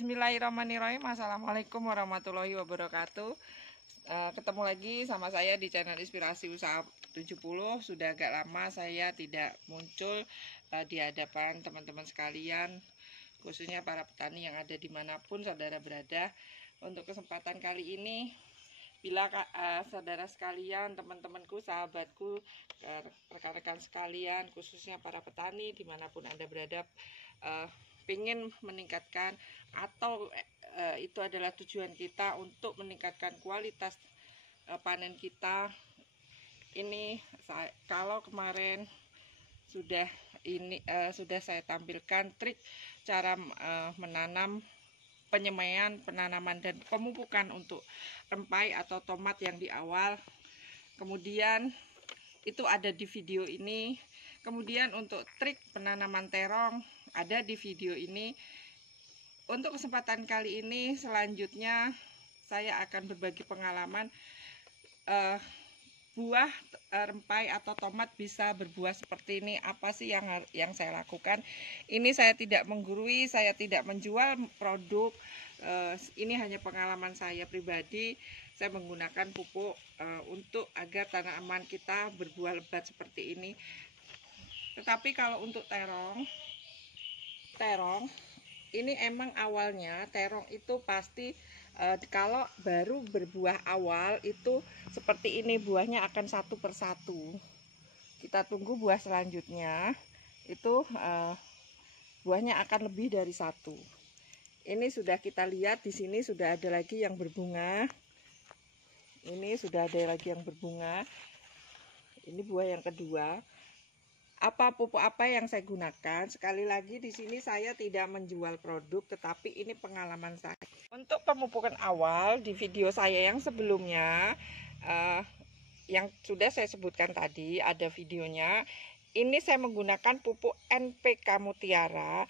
Bismillahirrahmanirrahim. Assalamualaikum warahmatullahi wabarakatuh. Ketemu lagi sama saya di channel Inspirasi Usaha 70. Sudah agak lama saya tidak muncul di hadapan teman-teman sekalian, khususnya para petani yang ada dimanapun saudara berada. Untuk kesempatan kali ini, bila saudara sekalian, teman-temanku, sahabatku, rekan-rekan sekalian, khususnya para petani dimanapun Anda berada, ingin meningkatkan atau itu adalah tujuan kita untuk meningkatkan kualitas panen kita. Ini kalau kemarin sudah saya tampilkan trik cara menanam, penyemaian, penanaman dan pemupukan untuk rempai atau tomat yang di awal. Kemudian itu ada di video ini. Kemudian untuk trik penanaman terong ada di video ini. Untuk kesempatan kali ini selanjutnya saya akan berbagi pengalaman buah rempai atau tomat bisa berbuah seperti ini. Apa sih yang saya lakukan? Ini saya tidak menggurui, saya tidak menjual produk. Ini hanya pengalaman saya pribadi. Saya menggunakan pupuk untuk agar tanaman kita berbuah lebat seperti ini. Tetapi kalau untuk terong ini emang awalnya terong itu pasti kalau baru berbuah awal itu seperti ini, buahnya akan satu persatu. Kita tunggu buah selanjutnya itu buahnya akan lebih dari satu. Ini sudah kita lihat di sini sudah ada lagi yang berbunga. Ini sudah ada lagi yang berbunga. Ini buah yang kedua. Pupuk apa yang saya gunakan? Sekali lagi di sini saya tidak menjual produk, tetapi ini pengalaman saya. Untuk pemupukan awal di video saya yang sebelumnya, yang sudah saya sebutkan tadi, ada videonya. Ini saya menggunakan pupuk NPK Mutiara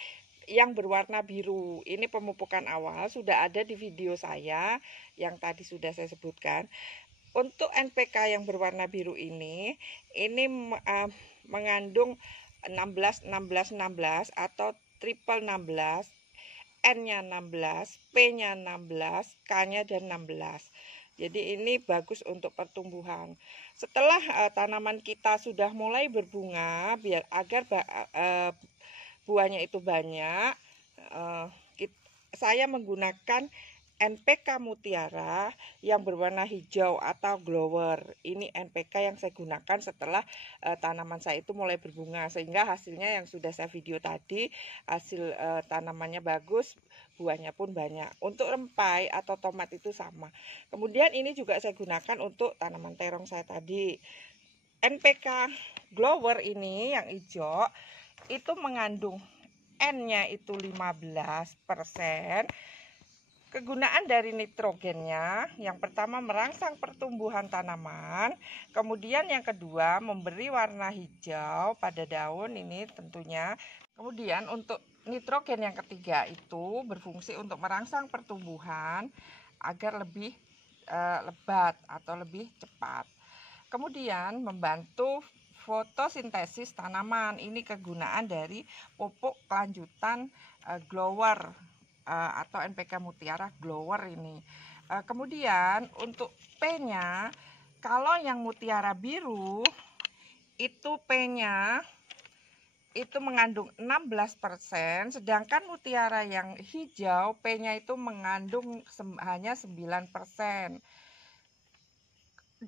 yang berwarna biru. Ini pemupukan awal sudah ada di video saya yang tadi sudah saya sebutkan. Untuk NPK yang berwarna biru ini mengandung 16-16-16 atau triple 16, N-nya 16, P-nya 16, K-nya dan 16. Jadi ini bagus untuk pertumbuhan. Setelah tanaman kita sudah mulai berbunga, agar buahnya itu banyak, saya menggunakan NPK Mutiara yang berwarna hijau atau glower. Ini NPK yang saya gunakan setelah tanaman saya itu mulai berbunga, sehingga hasilnya yang sudah saya video tadi, hasil tanamannya bagus, buahnya pun banyak. Untuk rempai atau tomat itu sama. Kemudian ini juga saya gunakan untuk tanaman terong saya tadi. NPK glower ini yang hijau itu mengandung N-nya itu 15%. Kegunaan dari nitrogennya, yang pertama merangsang pertumbuhan tanaman, kemudian yang kedua memberi warna hijau pada daun ini tentunya. Kemudian untuk nitrogen yang ketiga itu berfungsi untuk merangsang pertumbuhan agar lebih lebat atau lebih cepat. Kemudian membantu fotosintesis tanaman. Ini kegunaan dari pupuk kelanjutan glower atau NPK Mutiara glower ini. Kemudian untuk P-nya, kalau yang Mutiara biru itu P-nya itu mengandung 16%, sedangkan Mutiara yang hijau P-nya itu mengandung hanya 9%.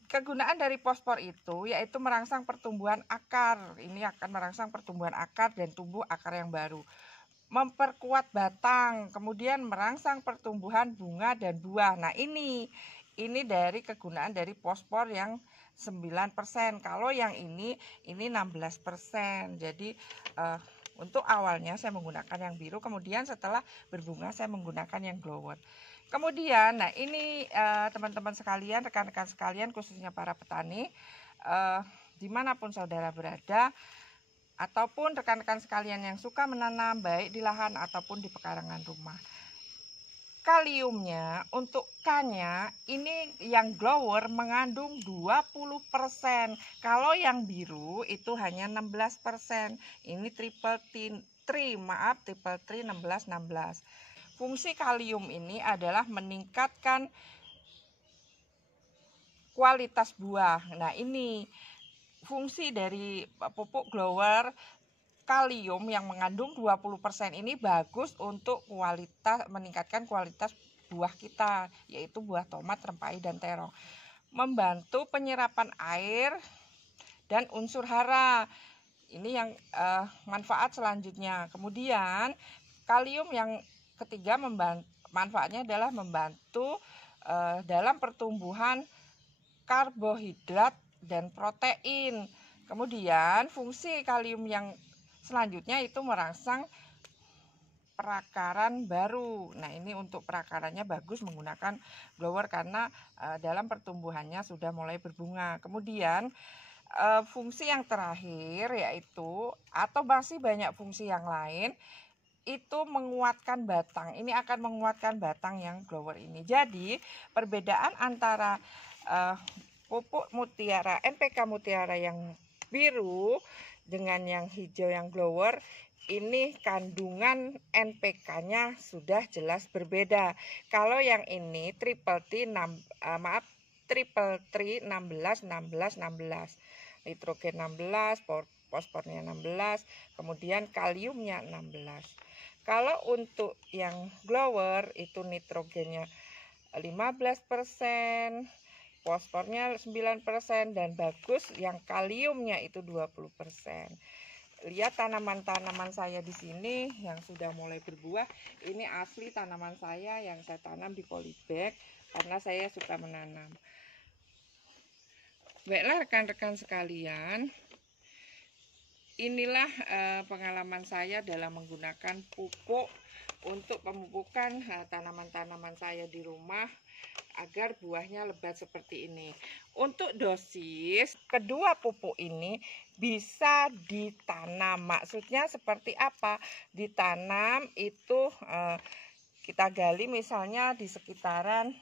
Kegunaan dari fosfor itu yaitu merangsang pertumbuhan akar. Ini akan merangsang pertumbuhan akar dan tumbuh akar yang baru. Memperkuat batang, kemudian merangsang pertumbuhan bunga dan buah. Nah ini dari kegunaan dari fosfor yang 9%. Kalau yang ini 16%. Jadi untuk awalnya saya menggunakan yang biru, kemudian setelah berbunga saya menggunakan yang glower. Kemudian, nah ini teman-teman sekalian, rekan-rekan sekalian, khususnya para petani, dimanapun saudara berada, ataupun rekan-rekan sekalian yang suka menanam baik di lahan ataupun di pekarangan rumah. Kaliumnya untuk K-nya ini yang glower mengandung 20%. Kalau yang biru itu hanya 16%. Ini triple 3, 16-16. fungsi kalium ini adalah meningkatkan kualitas buah. Nah, ini fungsi dari pupuk grower kalium yang mengandung 20% ini bagus untuk meningkatkan kualitas buah kita, yaitu buah tomat, rempai, dan terong. Membantu penyerapan air dan unsur hara. Ini yang manfaat selanjutnya. Kemudian kalium yang ketiga manfaatnya adalah membantu dalam pertumbuhan karbohidrat dan protein. Kemudian fungsi kalium yang selanjutnya itu merangsang perakaran baru. Nah, ini untuk perakarannya bagus menggunakan blower karena dalam pertumbuhannya sudah mulai berbunga. Kemudian fungsi yang terakhir yaitu, atau masih banyak fungsi yang lain, itu menguatkan batang. Ini akan menguatkan batang yang grower ini. Jadi perbedaan antara pupuk mutiara, NPK mutiara yang biru dengan yang hijau yang grower, ini kandungan NPK-nya sudah jelas berbeda. Kalau yang ini triple T 16 16, nitrogen 16, fosfornya 16, kemudian kaliumnya 16. Kalau untuk yang grower itu nitrogennya 15%, fosfornya 9%, dan bagus yang kaliumnya itu 20%. Lihat tanaman-tanaman saya di sini yang sudah mulai berbuah. Ini asli tanaman saya yang saya tanam di polybag karena saya suka menanam. Baiklah rekan-rekan sekalian, inilah pengalaman saya dalam menggunakan pupuk untuk pemupukan tanaman-tanaman saya di rumah agar buahnya lebat seperti ini. Untuk dosis, kedua pupuk ini bisa ditanam. Maksudnya seperti apa? Ditanam itu kita gali misalnya di sekitaran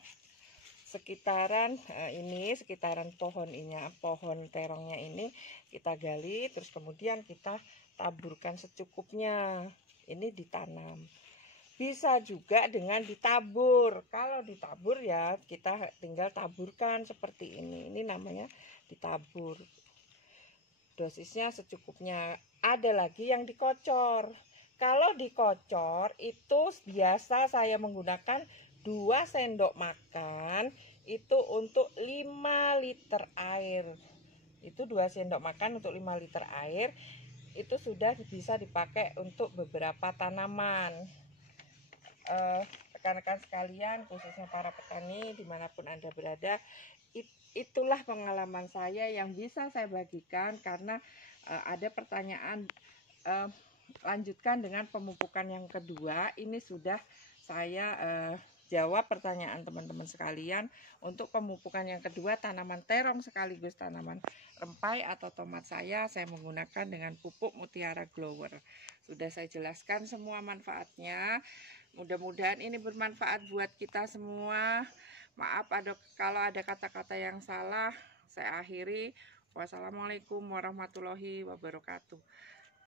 pohon terongnya ini kita gali, terus kemudian kita taburkan secukupnya. Ini ditanam. Bisa juga dengan ditabur. Kalau ditabur ya kita tinggal taburkan seperti ini. Ini namanya ditabur. Dosisnya secukupnya. Ada lagi yang dikocor. Kalau dikocor itu biasa saya menggunakan 2 sendok makan itu untuk 5 liter air. Itu 2 sendok makan untuk 5 liter air. Itu sudah bisa dipakai untuk beberapa tanaman. Rekan-rekan sekalian, khususnya para petani dimanapun Anda berada, itulah pengalaman saya yang bisa saya bagikan karena ada pertanyaan lanjutkan dengan pemupukan yang kedua. Ini sudah saya jawab pertanyaan teman-teman sekalian. Untuk pemupukan yang kedua, tanaman terong sekaligus tanaman rempai atau tomat saya menggunakan dengan pupuk mutiara grower. Sudah saya jelaskan semua manfaatnya. Mudah-mudahan ini bermanfaat buat kita semua. Maaf kalau ada kata-kata yang salah. Saya akhiri. Wassalamualaikum warahmatullahi wabarakatuh.